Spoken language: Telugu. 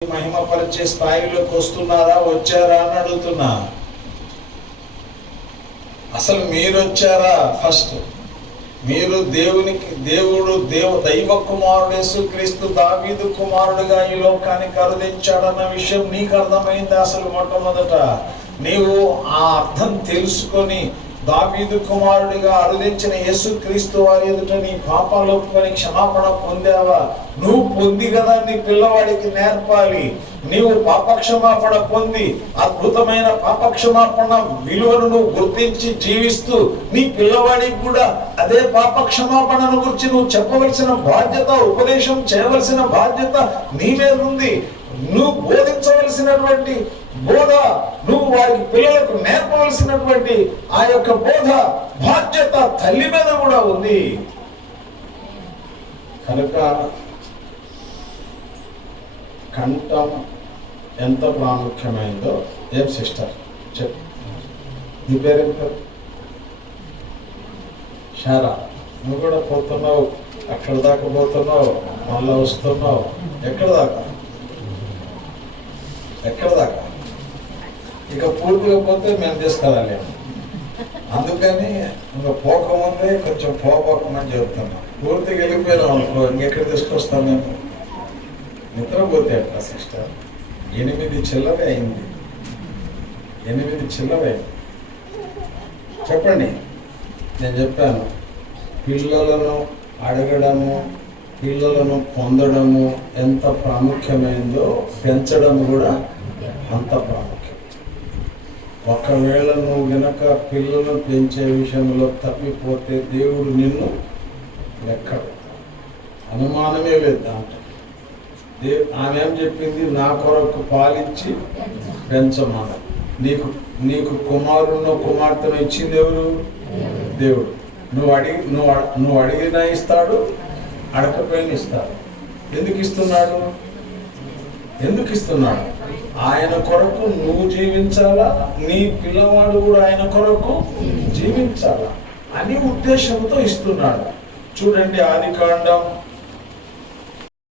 మహిమపరిచే స్థాయిలోకి వస్తున్నారా వచ్చారా అని అడుగుతున్నా. అసలు మీరు వచ్చారా ఫస్ట్? మీరు దేవునికి దేవుడు దేవ దైవ కుమారుడు యేసుక్రీస్తు దావీదు కుమారుడుగా ఈ లోకానికి అరుదించాడన్న విషయం నీకు అర్థమైంది అసలు మొట్టమొదట? నీవు ఆ అర్థం తెలుసుకొని దావీదు కుమారుడిగా అరుదించిన యేసుక్రీస్తు వారి ఎదుట నీ పాపాలు ఒప్పుకొని క్షమాపణ పొందావా? నువ్వు పొంది కదా నీ పిల్లవాడికి నేర్పాలి. నీవు పాపక్షమాపణ పొంది అద్భుతమైన పాపక్షమాపణ విలువను నువ్వు గుర్తించి జీవిస్తూ నీ పిల్లవాడికి కూడా అదే పాపక్షమాపణను గురించి నువ్వు చెప్పవలసిన బాధ్యత ఉపదేశం చేయవలసిన బాధ్యత నీ మీద ఉంది. నువ్వు నేర్పవలసినటువంటి బోధ నువ్వు వారికి పిల్లలకు నేర్పవలసినటువంటి ఆ యొక్క బోధ బాధ్యత తల్లి మీద కూడా ఉంది. కనుక కంఠం ఎంత ప్రాముఖ్యమైందో ఏం సిస్టర్? చెప్పు. నీ పేరేం పేరు? షారా. నువ్వు కూడా పోతున్నావు. అక్కడ దాకా పోతున్నావు. మళ్ళీ వస్తున్నావు. ఎక్కడ దాకా? ఎక్కడ దాకా ఇక పూర్తిగా పోతే మేము తీసుకెళ్ళలేము అందుకని ఇంకా పోకముందే కొంచెం పోపోకమని చెప్తున్నాం. పూర్తిగా వెళ్ళిపోయినాం అనుకో ఇంకెక్కడ తీసుకొస్తాం మేము నిద్రపోతే అట్లా సిస్టర్? ఎనిమిది చిల్లర అయింది. ఎనిమిది చిల్లర. అయింది చెప్పండి. నేను చెప్పాను. పిల్లలను అడగడము పిల్లలను పొందడము ఎంత ప్రాముఖ్యమైందో పెంచడం కూడా అంత ప్రాముఖ్యం. ఒకవేళ నువ్వు గనక పిల్లలను పెంచే విషయంలో తప్పిపోతే దేవుడు నిన్ను లెక్క అనుమానమే లేదు దాంట్లో. దే ఆమె ఏం చెప్పింది? నా కొరకు పాలించి పెంచమాన నీకు నీకు కుమారున్నో కుమార్తెను ఇచ్చింది ఎవరు? దేవుడు. నువ్వు అడిగి నువ్వు నువ్వు అడిగినా ఇస్తాడు అడగపోయిన ఇస్తాడు ఎందుకు ఇస్తున్నాడు? ఎందుకు ఇస్తున్నాడు? ఆయన కొరకు నువ్వు జీవించాలా? నీ పిల్లవాడు కూడా ఆయన కొరకు జీవించాలా? అని ఉద్దేశంతో ఇస్తున్నాడు. చూడండి ఆది కాండం.